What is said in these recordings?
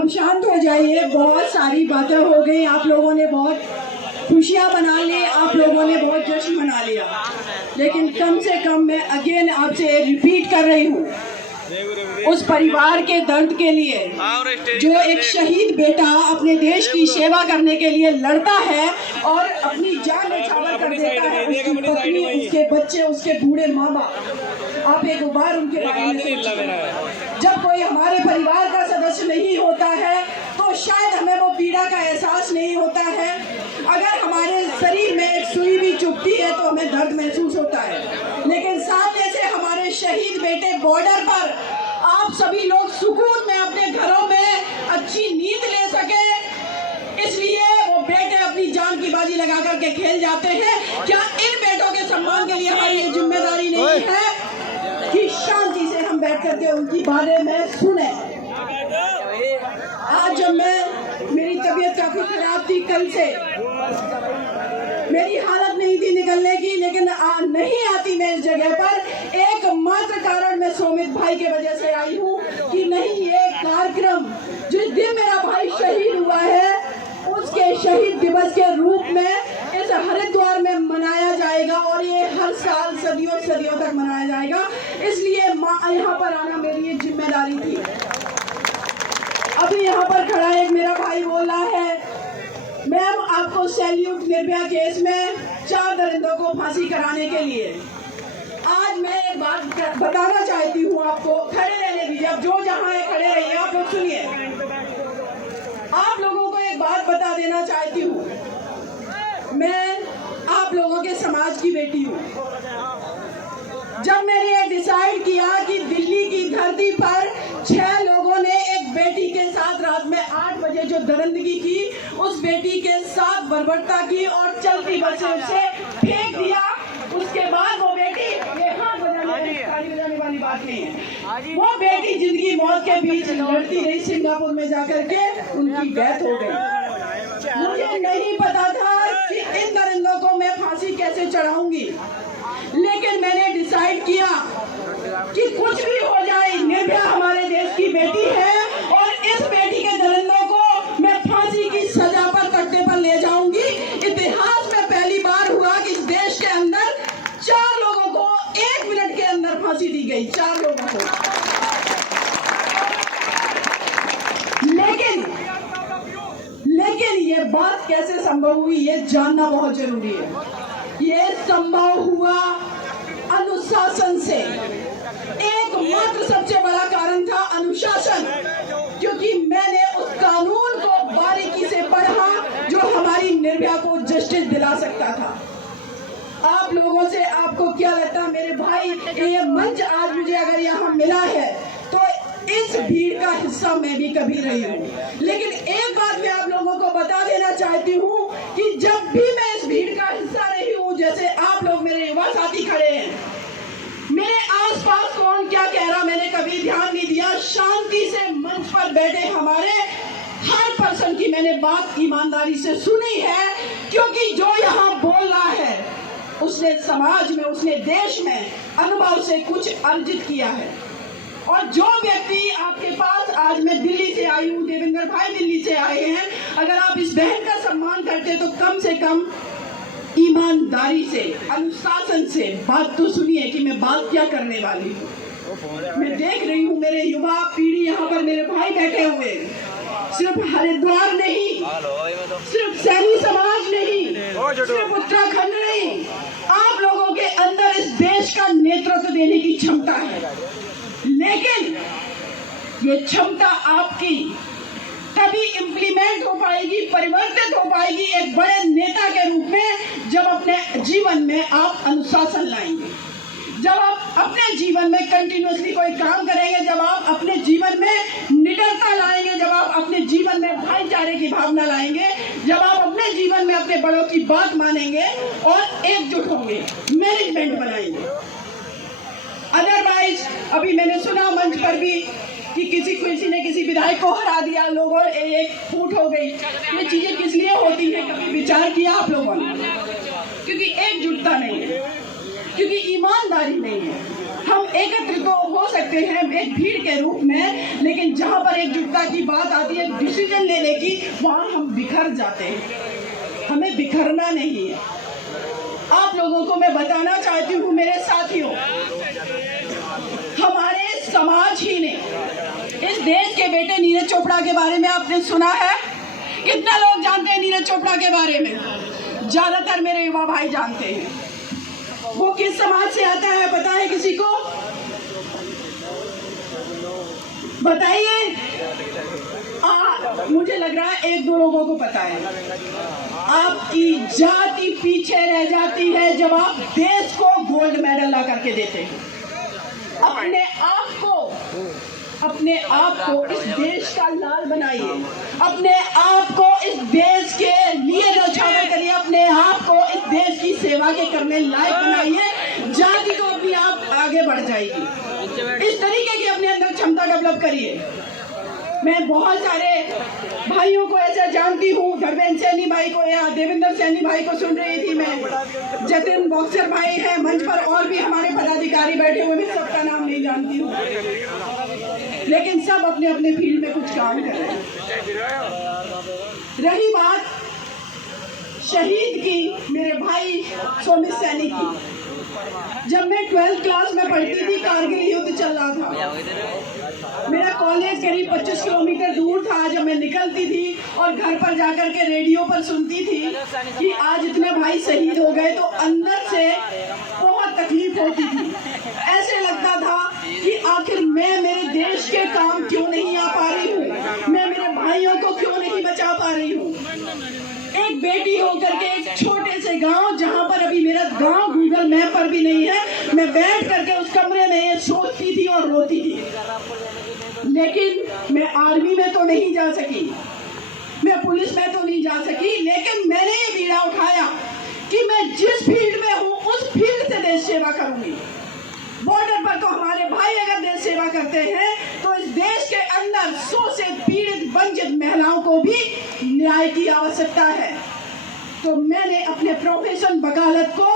अब शांत हो जाइए। बहुत सारी बातें हो गई, आप लोगों ने बहुत खुशियाँ मना ली, आप लोगों ने बहुत जश्न मना लिया, लेकिन कम से कम मैं अगेन आपसे रिपीट कर रही हूँ, उस परिवार के दर्द के लिए जो एक शहीद बेटा अपने देश की सेवा करने के लिए लड़ता है और अपनी जान न्यौछावर कर देता है, उसकी पत्नी, उसके बच्चे, उसके बूढ़े माँ बाप, आप एक बार उनके बारे में सोचिए। जब कोई हमारे परिवार का सदस्य नहीं होता है तो शायद हमें वो पीड़ा का एहसास नहीं होता है। अगर हमारे शरीर में एक सुई भी चुभती है तो हमें दर्द महसूस होता है, लेकिन सामने से हमारे शहीद बेटे बॉर्डर पर आप सभी लोग सुकून में अपने घरों में अच्छी नींद ले सके, इसलिए वो बेटे अपनी जान की बाजी लगा करके खेल जाते हैं। क्या इन बेटों के सम्मान के लिए हमारी ये जिम्मेदारी नहीं है कि शांति से हम बैठ करके उनकी बातें में सुने? आज जब मेरी तबीयत काफी खराब थी, कल से मेरी हालत नहीं थी निकलने की, लेकिन नहीं आती मैं इस जगह पर एकमात्र कारण मैं सोमित भाई के वजह से आई हूँ कि नहीं, ये कार्यक्रम जिस दिन मेरा भाई शहीद हुआ है उसके शहीद दिवस के रूप में इस हरिद्वार में मनाया जाएगा और ये हर साल सदियों सदियों तक मनाया जाएगा। इसलिए यहाँ पर आना मेरी ये जिम्मेदारी थी। अभी यहाँ पर खड़ा एक मेरा भाई बोल रहा है, मैम आपको सैल्यूट निर्भया केस में 4 दरिंदों को फांसी कराने के लिए। आज मैं एक बात बताना चाहती हूँ आपको, खड़े रहने दीजिए, अब जो जहाँ है खड़े रहिए, आप लोग सुनिए। आप लोगों को एक बात बता देना चाहती हूँ, मैं आप लोगों के समाज की बेटी हूँ। जब मैंने ये डिसाइड किया कि दिल्ली की धरती पर 6 लोगों ने एक बेटी के साथ रात में 8 बजे जो दरिंदगी की, उस बेटी के साथ बर्बरता की और चलती बस से उसे फेंक दिया, उसके बाद वो बेटी, ये हाथ बजाने वाली बात नहीं है, वो बेटी जिंदगी मौत के बीच लड़ती रही, सिंगापुर में जाकर के उनकी डेथ हो गई। मुझे नहीं पता था कि इन दरिंदों को मैं फांसी कैसे चढ़ाऊंगी, लेकिन मैंने डिसाइड किया कि कुछ भी हो जाए, निर्भया हमारे देश की बेटी है और इस बेटी के दरिंदों को मैं फांसी की सजा पर तख्ते पर ले जाऊंगी। इतिहास में पहली बार हुआ कि देश के अंदर 4 लोगों को 1 मिनट के अंदर फांसी दी गई, 4 लोगों को। लेकिन ये बात कैसे संभव हुई ये जानना बहुत जरूरी है। ये संभव हुआ अनुशासन से। एकमात्र सबसे बड़ा कारण था अनुशासन, क्योंकि मैंने उस कानून को बारीकी से पढ़ा जो हमारी निर्भया को जस्टिस दिला सकता था। आप लोगों से आपको क्या लगता है मेरे भाई, ये मंच आज मुझे अगर यहाँ मिला है तो इस भीड़ का हिस्सा मैं भी कभी रही हूँ, लेकिन एक बात मैं आप लोगों को बता देना चाहती हूँ कि जब भी मैं इस भीड़ का हिस्सा रही हूँ, जैसे आप लोग मेरे युवा साथी खड़े हैं, मेरे आसपास कौन क्या कह रहा मैंने कभी ध्यान नहीं दिया। शांति से मंच पर बैठे हमारे हर पर्सन की मैंने बात ईमानदारी से सुनी है, क्योंकि जो यहाँ बोल रहा है उसने समाज में, उसने देश में अनुभव से कुछ अर्जित किया है। और जो व्यक्ति आपके पास, आज मैं दिल्ली से आई हूँ, देवेंद्र भाई दिल्ली से आए हैं, अगर आप इस बहन का सम्मान करते तो कम से कम ईमानदारी से, अनुशासन से बात तो सुनिए कि मैं बात क्या करने वाली हूँ। मैं देख रही हूँ मेरे युवा पीढ़ी यहाँ पर मेरे भाई बैठे हुए, सिर्फ हरिद्वार नहीं, सिर्फ सैनी समाज नहीं, सिर्फ उत्तराखंड नहीं, आप लोगों के अंदर इस देश का नेतृत्व देने की क्षमता है। लेकिन ये क्षमता आपकी तभी इम्प्लीमेंट हो पाएगी, परिवर्तित हो पाएगी एक बड़े नेता के रूप में, जब अपने जीवन में आप अनुशासन लाएंगे, जब आप अपने जीवन में कंटिन्यूअसली कोई काम करेंगे, जब आप अपने जीवन में निडरता लाएंगे, जब आप अपने जीवन में भाईचारे की भावना लाएंगे, जब आप अपने जीवन में अपने बड़ों की बात मानेंगे और एकजुट होंगे, मैनेजमेंट बनाएंगे। अदरवाइज अभी मैंने सुना मंच पर भी कि किसी ने किसी विधायक को हरा दिया, लोगों एक फूट हो गई। ये चीजें किस लिए होती हैं, कभी विचार किया आप लोगों ने? क्योंकि एकजुटता नहीं है, क्योंकि ईमानदारी नहीं है। हम एकत्रित हो सकते हैं एक भीड़ के रूप में, लेकिन जहाँ पर एकजुटता की बात आती है, डिसीजन लेने की, वहाँ हम बिखर जाते हैं। हमें बिखरना नहीं है। आप लोगों को मैं बताना चाहती हूँ मेरे साथियों, हमारे समाज ही ने इस देश के बेटे नीरज चोपड़ा के बारे में आपने सुना है? कितना लोग जानते हैं नीरज चोपड़ा के बारे में? ज्यादातर मेरे युवा भाई जानते हैं। वो किस समाज से आता है पता है किसी को? बताइए। मुझे लग रहा है एक दो लोगों को पता है। आपकी जाति पीछे रह जाती है जब आप देश को गोल्ड मेडल ला करके देते हैं। अपने आप को इस देश का लाल बनाइए, अपने आप को इस देश के लिए न्यौछावर करिए, अपने आप को इस देश की सेवा के करने लायक बनाइए। जाति को अपनी आप आगे बढ़ जाएगी। इस तरीके की अपने अंदर क्षमता डेवलप करिए। मैं बहुत सारे भाइयों को ऐसा जानती हूँ, धर्मेंद्र सैनी भाई को या देवेंद्र सैनी भाई को सुन रही थी मैं, जतिन बॉक्सर भाई है मंच पर, और भी हमारे पदाधिकारी बैठे हुए, मैं सबका नाम नहीं जानती हूँ, लेकिन सब अपने अपने फील्ड में कुछ काम कर रहे हैं। रही बात शहीद की, मेरे भाई सोमित सैनी की, जब मैं 12th क्लास में पढ़ती थी, कारगिल युद्ध चल रहा था। मेरा कॉलेज करीब 25 किलोमीटर दूर था। जब मैं निकलती थी और घर पर जाकर के रेडियो पर सुनती थी कि आज इतने भाई शहीद हो गए, तो अंदर से बहुत तकलीफ होती थी। ऐसे लगता था कि आखिर मैं मेरे देश के काम क्यों नहीं आ पा रही हूँ, मैं मेरे भाइयों को क्यों नहीं बचा पा रही हूँ। एक बेटी होकर के एक छोटे से गांव, जहां पर अभी मेरा गांव गूगल मैप पर भी नहीं है, मैं बैठ करके उस कमरे में ये सोचती थी और रोती थी। लेकिन मैं आर्मी में तो नहीं जा सकी, मैं पुलिस में तो नहीं जा सकी, लेकिन मैंने ये बीड़ा उठाया कि मैं जिस फील्ड में हूँ उस फील्ड से देश सेवा करूंगी। बॉर्डर पर तो हमारे भाई अगर देश सेवा करते हैं, तो इस देश के अंदर शोषित, पीड़ित, वंचित महिलाओं को भी न्याय की आवश्यकता है। तो मैंने अपने प्रोफेशन वकालत को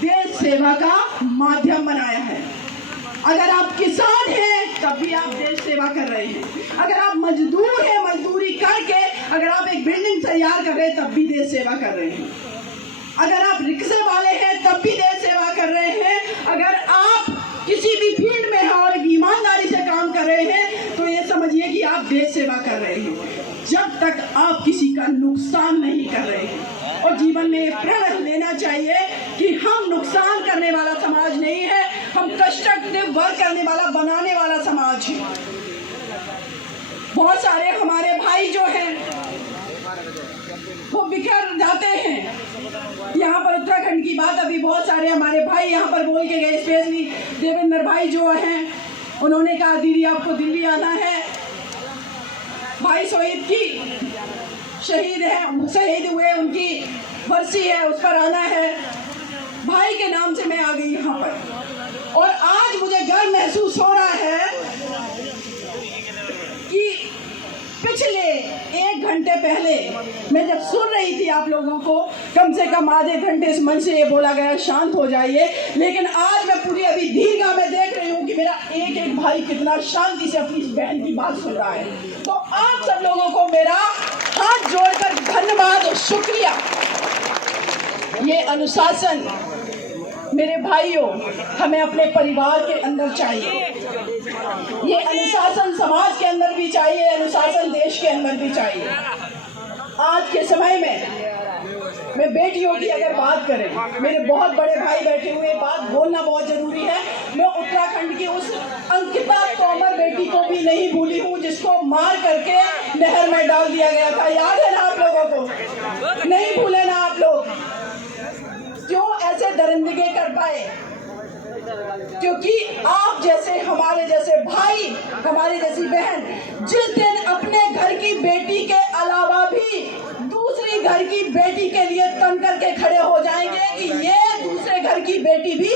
देश सेवा का माध्यम बनाया है। अगर आप किसान हैं तब भी आप देश सेवा कर रहे हैं, अगर आप मजदूर हैं, मजदूरी करके अगर आप एक बिल्डिंग तैयार कर रहे हैं तब भी देश सेवा कर रहे हैं, अगर आप रिक्शे वाले हैं तब भी देश सेवा कर रहे हैं, अगर आप किसी भी फील्ड में हैं और ईमानदारी से काम कर रहे हैं तो ये समझिए कि आप देश सेवा कर रहे हैं। जब तक आप किसी का नुकसान नहीं कर रहे हैं, और जीवन में प्रण लेना चाहिए कि हम नुकसान करने वाला समाज नहीं है, हम कंस्ट्रक्टिव वर्क करने वाला, बनाने वाला समाज है। बहुत सारे हमारे भाई जो हैं वो बिखर जाते हैं। यहाँ पर उत्तराखंड की बात अभी बहुत सारे हमारे भाई यहाँ पर बोल के गए, स्पेशली देवेंद्र भाई जो हैं, उन्होंने कहा दीदी आपको दिल्ली आना है, भाई शहीद की शहीद हुए, उनकी बरसी है, उस पर आना है। भाई के नाम से मैं आ गई यहाँ पर, और आज मुझे गर्व महसूस हो रहा है कि पिछले 1 घंटे पहले मैं जब सुन रही थी आप लोगों को, कम से कम आधे घंटे इस मंच से ये बोला गया शांत हो जाइए, लेकिन आज मैं पूरी अभी दीर्घा में देख रही हूँ कि मेरा एक एक भाई कितना शांति से अपनी बहन की बात सुन रहा है। तो आप सब लोगों को मेरा हाथ जोड़कर धन्यवाद और शुक्रिया। ये अनुशासन मेरे भाइयों हमें अपने परिवार के अंदर चाहिए, ये अनुशासन समाज के अंदर भी चाहिए, अनुशासन देश के अंदर भी चाहिए। आज के समय में मैं बेटियों की अगर बात करें, मेरे बहुत बड़े भाई बैठे हुए, बात बोलना बहुत जरूरी है। मैं उत्तराखंड की उस अंकिता तोमर बेटी को भी नहीं भूली हूँ जिसको मार करके नहर में डाल दिया गया था। याद है ना आप लोगों को? नहीं भूले ना आप लोग? क्यों ऐसे दरिंदगी कर पाए? क्योंकि आप जैसे, हमारे जैसे भाई, हमारी जैसी बहन जिस दिन अपने घर की बेटी के अलावा भी दूसरी घर की बेटी के लिए तन करके खड़े हो जाएंगे कि ये दूसरे घर की बेटी भी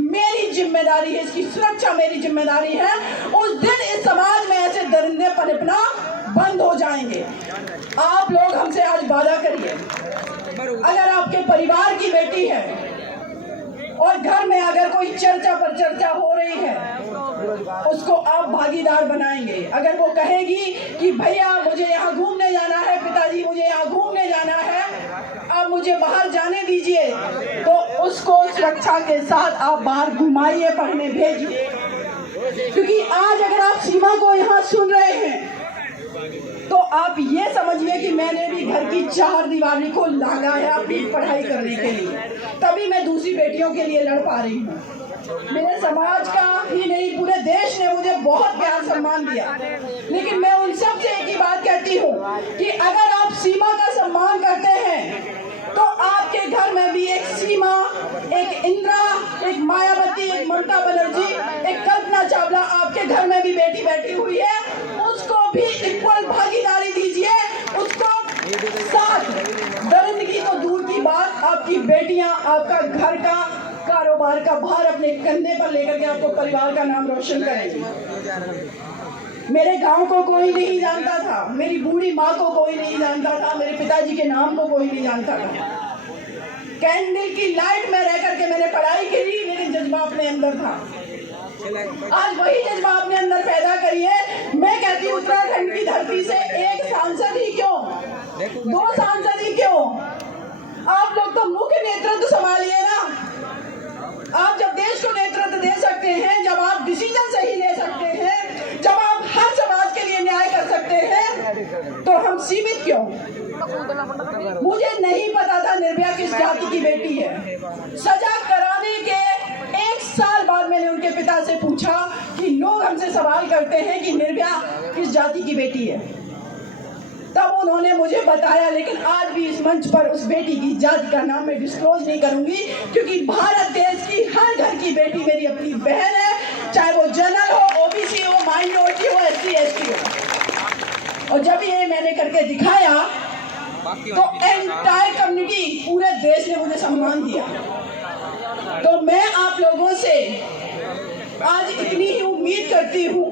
मेरी जिम्मेदारी है, इसकी सुरक्षा मेरी जिम्मेदारी है, उस दिन इस समाज में ऐसे दरिंदे पनपना बंद हो जाएंगे। आप लोग हमसे आज वादा करिए, अगर आपके परिवार की बेटी है और घर में अगर कोई चर्चा पर चर्चा हो रही रही है उसको आप भागीदार बनाएंगे। अगर वो कहेगी कि भैया मुझे यहाँ घूमने जाना है, पिताजी मुझे यहाँ घूमने जाना है, आप मुझे बाहर जाने दीजिए, तो उसको सुरक्षा के साथ आप बाहर घुमाइए, पढ़ने भेजिए। क्योंकि आज अगर आप सीमा को यहाँ सुन रहे हैं तो आप ये समझिए कि मैंने भी घर की चार दीवारी को लांघा है अपनी पढ़ाई करने के लिए, तभी मैं दूसरी बेटियों के लिए लड़ पा रही हूँ। मेरे समाज का ही नहीं, पूरे देश ने मुझे बहुत प्यार सम्मान दिया, लेकिन मैं उन सब से एक ही बात कहती हूँ कि अगर आप सीमा का सम्मान करते हैं तो आपके घर में भी एक सीमा, एक इंदिरा, एक मायावती, एक ममता बनर्जी, एक कल्पना चावला आपके घर में भी बेटी बैठी हुई है, उसको भी इक्वल भागीदारी दीजिए, उसको साथ। दरिंदगी तो दूर की बात, आपकी बेटियां आपका घर का कारोबार का भार अपने कंधे पर लेकर के आपको परिवार का नाम रोशन करेंगी। मेरे गांव को कोई नहीं जानता था, मेरी बूढ़ी माँ को कोई नहीं जानता था, मेरे पिताजी के नाम को कोई नहीं जानता था। कैंडल की लाइट में रह करके मैंने पढ़ाई करी, लेकिन जज्बा अपने अंदर था। आज वही जज्बा अपने अंदर पैदा करिए। मैं कहती हूँ उत्तराखंड की धरती से एक सांसद ही क्यों, 2 सांसद ही क्यों, आप लोग तो मुख्य नेतृत्व संभालिए ना। आप जब देश को नेतृत्व दे सकते हैं, जब आप डिसीजन सही ले सकते हैं, जब आप हर समाज के लिए न्याय कर सकते हैं, तो हम सीमित क्यों? मुझे नहीं पता था निर्भया किस जाति की बेटी है। सजा कराने के 1 साल बाद मैंने उनके पिता से पूछा कि लोग हमसे सवाल करते हैं कि निर्भया किस जाति की बेटी है, तब उन्होंने मुझे बताया। लेकिन आज भी इस मंच पर उस बेटी की जाति का नाम मैं डिस्क्लोज नहीं करूंगी, क्योंकि भारत देश की हर घर की बेटी मेरी अपनी बहन है, चाहे वो जनरल हो, ओबीसी हो, माइनॉरिटी हो, एससी एसटी हो। और जब ये मैंने करके दिखाया तो एंटायर कम्युनिटी, पूरे देश ने मुझे सम्मान दिया। तो मैं आप लोगों से आज इतनी ही उम्मीद करती हूँ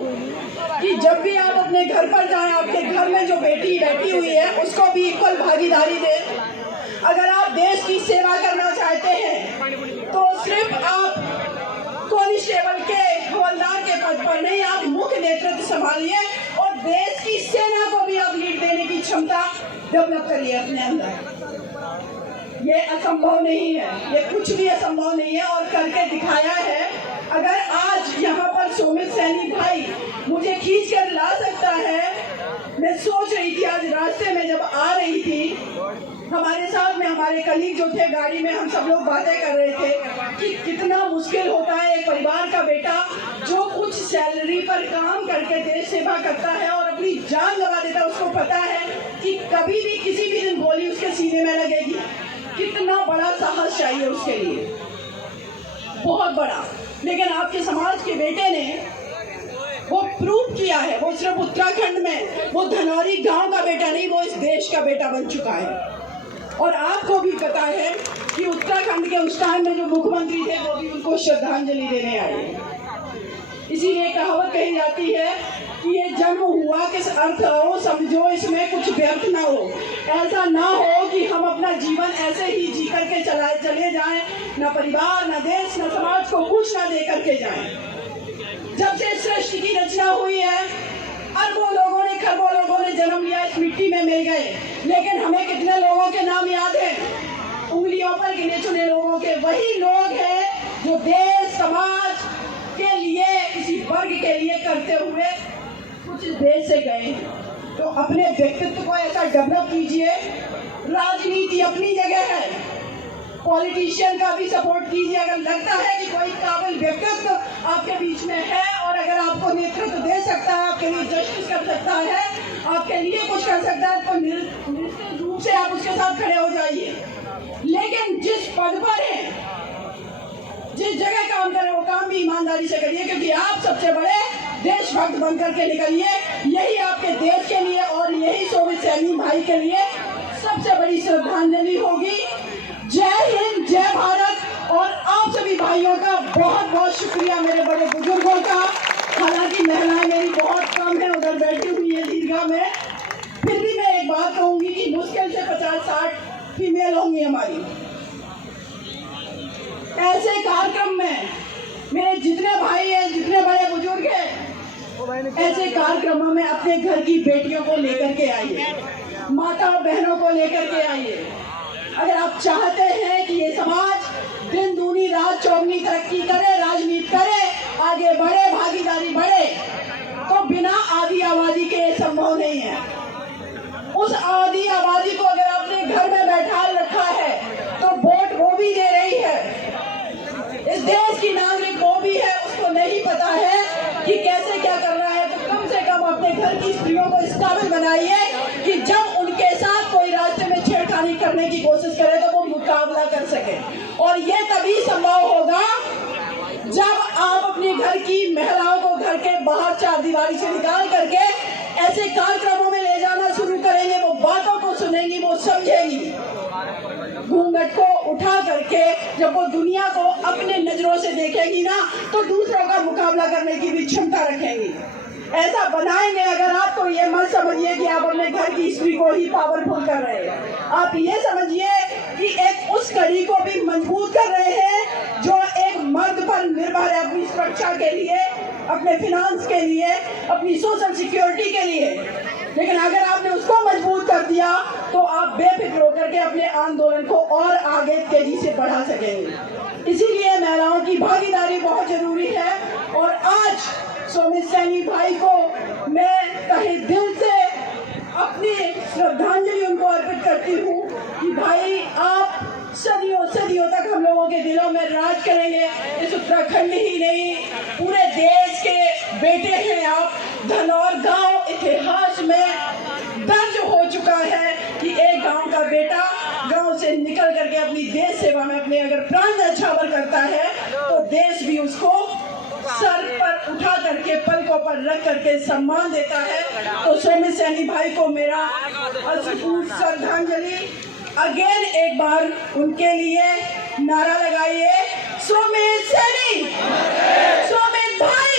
कि जब भी आप अपने घर पर जाएं, आपके घर में जो बेटी बैठी हुई है उसको भी इक्वल भागीदारी दें। अगर आप देश की सेवा करना चाहते हैं तो सिर्फ आप कांस्टेबल के, हवलदार के पद पर नहीं, आप मुख्य नेतृत्व संभालिए और देश की सेना को भी आप लीड देने की क्षमता डेवलप करिए अपने अंदर। ये असंभव नहीं है, ये कुछ भी असंभव नहीं है और करके दिखाया है। अगर आज यहाँ पर सुमित सैनी भाई मुझे खींच कर ला सकता है, मैं सोच रही थी आज रास्ते में जब आ रही थी, हमारे साथ में हमारे कलीग जो थे गाड़ी में, हम सब लोग बातें कर रहे थे कि कितना मुश्किल होता है एक परिवार का बेटा जो कुछ सैलरी पर काम करके देश सेवा करता है और अपनी जान गंवा देता है। उसको पता है कि कभी भी किसी भी दिन गोली उसके सीने में लगेगी। कितना बड़ा साहस चाहिए उसके लिए, बहुत बड़ा। लेकिन आपके समाज के बेटे ने वो प्रूव किया है। वो सिर्फ उत्तराखंड में, वो धनौरी गांव का बेटा नहीं, वो इस देश का बेटा बन चुका है। और आपको भी पता है कि उत्तराखंड के उस टाइम में जो मुख्यमंत्री थे वो भी उनको श्रद्धांजलि देने आए। इसीलिए कहावत कही जाती है कि ये जन्म हुआ किस अर्थ हो, समझो इसमें कुछ व्यर्थ ना हो। ऐसा ना हो कि हम अपना जीवन ऐसे ही जी करके चले जाएं, ना परिवार, ना देश, ना समाज को कुछ ना दे करके जाएं। जब से सृष्टि की रचना हुई है, अरबों लोगों ने, खरबों लोगों ने जन्म लिया, इस मिट्टी में मिल गए, लेकिन हमें कितने लोगों के नाम याद हैं? उंगलियों पर गिने चुने लोगों के। वही लोग हैं जो देश समाज के लिए, किसी वर्ग के लिए करते हुए कुछ देश से गए। तो अपने व्यक्तित्व को ऐसा डेवलप कीजिए। राजनीति अपनी जगह है, पॉलिटिशियन का भी सपोर्ट कीजिए। अगर लगता है कि कोई काबिल व्यक्तित्व आपके बीच में है और अगर आपको नेतृत्व दे सकता है, आपके लिए जस्टिस कर सकता है, आपके लिए कुछ कर सकता है, तो निश्चित रूप से आप उसके साथ खड़े हो जाइए। लेकिन जिस पद पर है, जिस जगह काम करें, वो काम भी ईमानदारी से करिए, क्योंकि आप सबसे बड़े देशभक्त बनकर के निकलिए। यही आपके देश के लिए और यही सुमित सैनी भाई के लिए सबसे बड़ी श्रद्धांजलि होगी। जय हिंद, जय भारत। और आप सभी भाइयों का बहुत बहुत शुक्रिया, मेरे बड़े बुजुर्गों का। हालांकि महिलाएं मेरी बहुत कम है, उधर बैठी हुई है दीर्घा में, फिर भी मैं एक बात कहूंगी कि मुश्किल से 50-60 फीमेल होंगी हमारी। ऐसे कार्यक्रम में मेरे जितने भाई हैं ऐसे कार्यक्रमों में अपने घर की बेटियों को लेकर के आइए, माता बहनों को लेकर के आइए। अगर आप चाहते हैं कि ये समाज दिन दूनी रात चौगनी तरक्की करे, राजनीति करे, आगे बढ़े, भागीदारी बढ़े, तो बिना आधी आबादी के ये संभव नहीं है। उस आधी आबादी को अगर आपने घर में बैठा रखा है तो वोट वो भी दे रही है, इस देश की नागरिक वो भी है, उसको नहीं पता है कि कैसे क्या करना है। तो कम से कम अपने घर की स्त्रियों को इस काबिल बनाइए कि जब उनके साथ कोई रास्ते में छेड़खानी करने की कोशिश करे तो वो मुकाबला कर सके। और ये तभी संभव होगा जब आप अपने घर की महिलाओं को घर के बाहर चारदीवारी से निकाल करके ऐसे कार्यक्रमों में ले जाना शुरू करेंगे। वो बातों को सुनेंगी, वो समझेंगी, घूंघट को उठा करके जब वो दुनिया को अपने नजरों से देखेंगी ना, तो दूसरों का मुकाबला करने की भी क्षमता रखेंगी। ऐसा बनाएंगे अगर आप, तो ये मत समझिए कि आप अपने घर की स्त्री को ही पावरफुल कर रहे हैं। आप ये समझिए कि एक उस कड़ी को भी मजबूत कर रहे हैं जो एक मर्द पर निर्भर है अपनी सुरक्षा के लिए, अपने फिनांस के लिए, अपनी सोशल सिक्योरिटी के लिए। लेकिन अगर आपने उसको मजबूत कर दिया तो आप बेफिक्र होकर के अपने आंदोलन को और आगे तेजी से बढ़ा सकेंगे। इसीलिए महिलाओं की भागीदारी बहुत जरूरी है। और आज सोमित सैनी भाई को मैं तहे दिल से अपनी श्रद्धांजलि उनको अर्पित करती हूँ कि भाई आप सदियों सदियों तक हम लोगों के दिलों में राज करेंगे। इस उत्तराखंड ही नहीं, पूरे देश के बेटे हैं आप। धनौर गांव इतिहास में दर्ज हो चुका है कि एक गांव का बेटा गांव से निकल करके अपनी देश सेवा में अपने अगर प्राण न्यौछावर करता है तो देश भी उसको सर पर उठा करके पलकों पर रख करके सम्मान देता है। तो सोमित सैनी भाई को मेरा असीम श्रद्धांजलि। अगेन एक बार उनके लिए नारा लगाइए, सोमित सैनी, सोमित भाई।